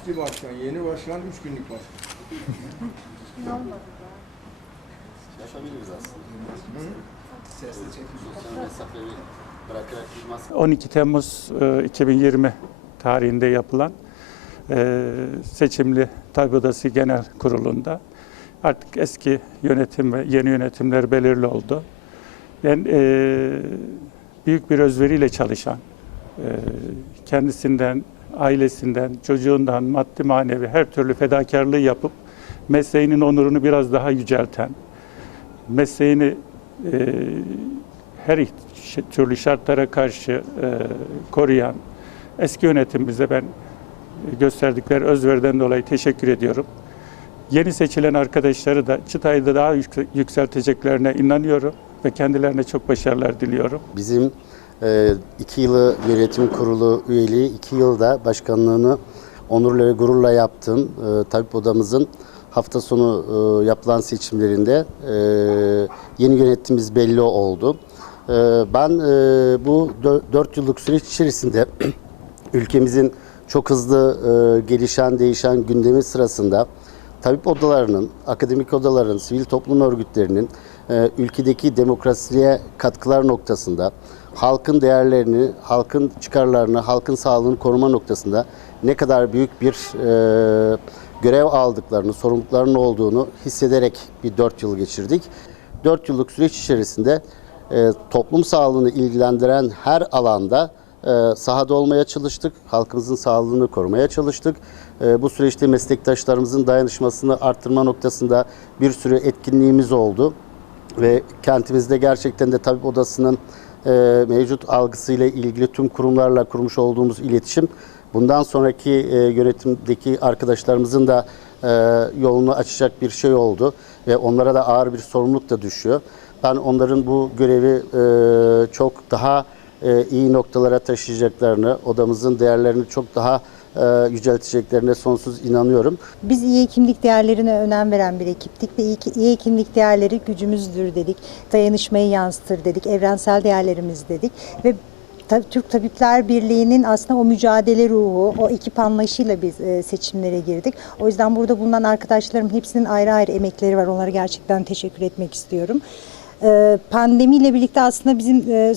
eski başkan, yeni başkan 3 günlük başkan. Yaşabiliriz aslında. Sosyal mesafeyi bırakarak bir maske 12 Temmuz e, 2020 tarihinde yapılan e, seçimli Tabip Odası Genel Kurulu'nda artık eski yönetim ve yeni yönetimler belirli oldu. Ben e, büyük bir özveriyle çalışan, e, kendisinden, ailesinden, çocuğundan maddi manevi her türlü fedakarlığı yapıp mesleğinin onurunu biraz daha yücelten, mesleğini e, her türlü şartlara karşı e, koruyan eski yönetimimize ben gösterdikleri özveriden dolayı teşekkür ediyorum. Yeni seçilen arkadaşları da çıtayı da daha yükse- yükselteceklerine inanıyorum ve kendilerine çok başarılar diliyorum. Bizim e, iki yılı yönetim kurulu üyeliği, iki yılda başkanlığını onurla ve gururla yaptığım e, tabip odamızın hafta sonu e, yapılan seçimlerinde e, yeni yönetimimiz belli oldu. E, ben e, bu dö- dört yıllık süreç içerisinde ülkemizin çok hızlı e, gelişen, değişen gündemi sırasında tabip odalarının, akademik odaların, sivil toplum örgütlerinin e, ülkedeki demokrasiye katkılar noktasında halkın değerlerini, halkın çıkarlarını, halkın sağlığını koruma noktasında ne kadar büyük bir e, görev aldıklarını, sorumluluklarının olduğunu hissederek bir dört yıl geçirdik. Dört yıllık süreç içerisinde e, toplum sağlığını ilgilendiren her alanda e, sahada olmaya çalıştık. Halkımızın sağlığını korumaya çalıştık. E, bu süreçte meslektaşlarımızın dayanışmasını arttırma noktasında bir sürü etkinliğimiz oldu. Ve kentimizde gerçekten de tabip odasının e, mevcut algısıyla ilgili tüm kurumlarla kurmuş olduğumuz iletişim bundan sonraki e, yönetimdeki arkadaşlarımızın da e, yolunu açacak bir şey oldu ve onlara da ağır bir sorumluluk da düşüyor. Ben onların bu görevi e, çok daha e, iyi noktalara taşıyacaklarını, odamızın değerlerini çok daha yücelteceklerine sonsuz inanıyorum. Biz iyi hekimlik değerlerine önem veren bir ekiptik ve iyi, iyi hekimlik değerleri gücümüzdür dedik. Dayanışmayı yansıtır dedik. Evrensel değerlerimiz dedik ve Türk Tabipler Birliği'nin aslında o mücadele ruhu, o ekip anlayışıyla biz e, seçimlere girdik. O yüzden burada bulunan arkadaşlarım hepsinin ayrı ayrı emekleri var. Onlara gerçekten teşekkür etmek istiyorum. E, pandemiyle birlikte aslında bizim e, e,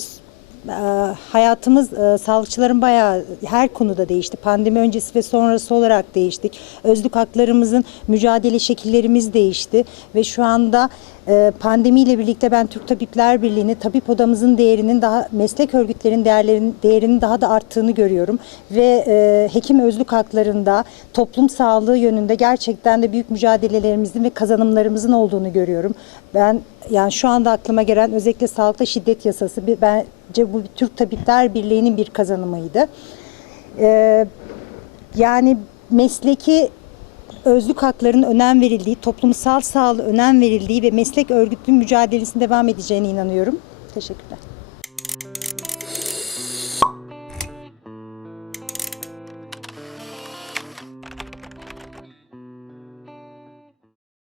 hayatımız e, sağlıkçıların bayağı her konuda değişti. Pandemi öncesi ve sonrası olarak değiştik. Özlük haklarımızın mücadele şekillerimiz değişti ve şu anda e, pandemiyle birlikte ben Türk Tabipler Birliği'ni, tabip odamızın değerinin daha meslek örgütlerin değerlerinin değerinin daha da arttığını görüyorum ve e, hekim özlük haklarında toplum sağlığı yönünde gerçekten de büyük mücadelelerimizin ve kazanımlarımızın olduğunu görüyorum. Ben yani şu anda aklıma gelen özellikle sağlıkta şiddet yasası bir- bence bu Türk Tabipler Birliği'nin bir kazanımıydı. Ee, yani mesleki özlük haklarının önem verildiği, toplumsal sağlığı önem verildiği ve meslek örgütünün mücadelesinin devam edeceğine inanıyorum. Teşekkürler.